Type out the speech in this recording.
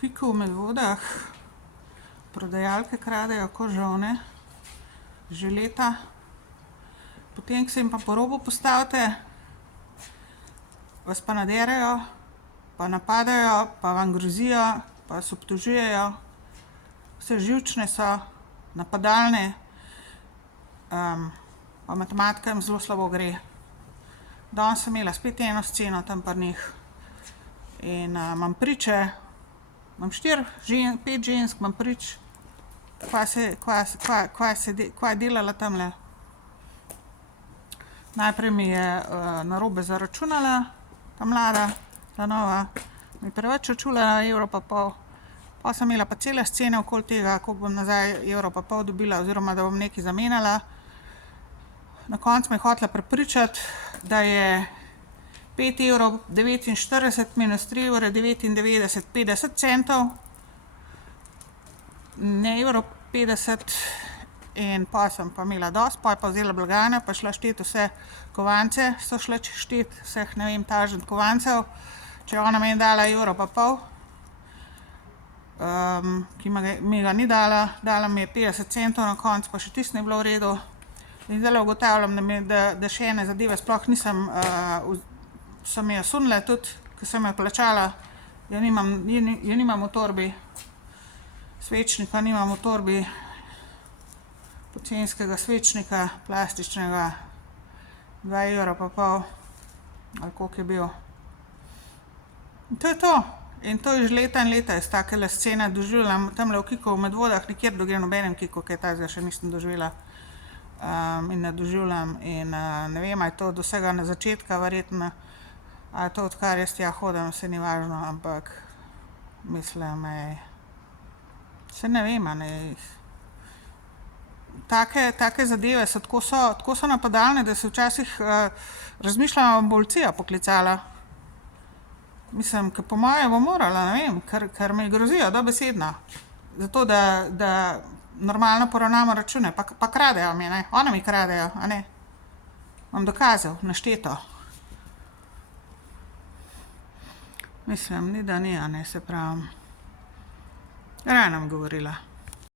Kiku v Medvodah prodajalke kradejo ko žolne že leta. Potem, ko se jim pa po robu postavite, vas pa naderejo, pa napadajo, pa vam grozijo, pa vas obtožujejo. Vse živčne so, napadalne, pa matematika jim zelo slabo gre. Danes sem imela spet eno sceno tam pri njih in imam priče, imam 5 žensk, imam prič, kva je delala tamle. Najprej mi je narobe zaračunala, ta mlada, ta nova, mi je preveč računala, evro pa pol. Pol sem imela pa cele scene okoli tega, koliko bom nazaj evro pa pol dobila oziroma da bom nekaj zamenjala. Na koncu me je hotela prepričati, da je 5,49 € minus 3,99 € 50 centov, ne 1,50 € in pol sem pa imela dosti, pol je pa vzela blagajno pa šla štet vse kovance, so šle štet vseh, ne vem, tažent kovancev, če je ona meni dala 1,5 €, ki mi ga ni dala, dala mi je 50 centov na koncu, pa še tisto ni bilo v redu. In zdajle ugotavljam, da še ene zadeve sploh nisem, so mi jo sunile tudi, ko sem jo plačala, je nimam v torbi, svečnika nimam v torbi, pocenskega svečnika, plastičnega, 2,5 € ali koliko je bil. In to je to. In to je že leta in leta jaz takele scene doživljam, tamle v Kiku v Medvodah, nikjer drugje v nobenem Kiku kaj takega še nisem doživela. In ne doživljam in ne vem, a je to od vsega na začetka verjetno, a je to odkar jaz tja hodim, saj ni važno, ampak mislim, saj ne vem, a ne. Take zadeve so tako so napadalne, da se včasih razmišljam, a bom policijo poklicala. Mislim, ker po moje bom morala, ne vem, ker mi grozijo dobesedno. Zato, da normalno poravnamo račune, pa kradejo mi, ne, one mi kradejo, a ne. Imam dokazov, našteto. Mislim, ni da ni, a ne, saj pravim. Raje ne bom govorila.